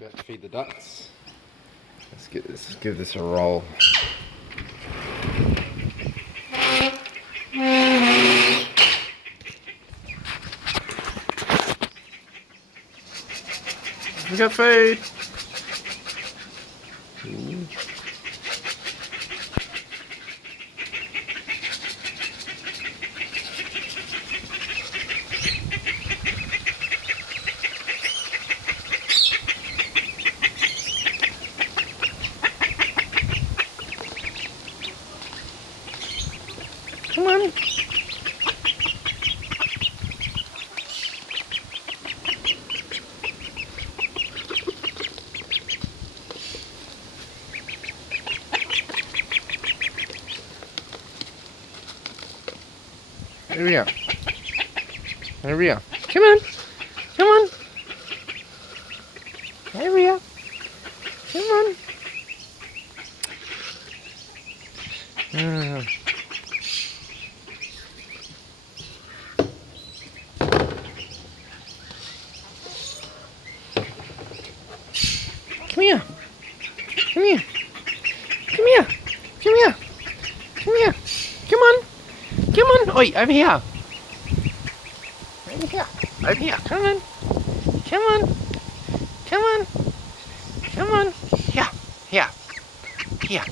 About to feed the ducks. Let's give this a roll. We got food. Ooh. Come on. Here we are. Here we are. Come on. Come on. Here we are. Come on. Come here. Come here. Come here. Come here. Come here. Come on. Come on. Oi, over here. Over here. Over here. Come on. Come on. Come on. Come on. Here. Here. Here.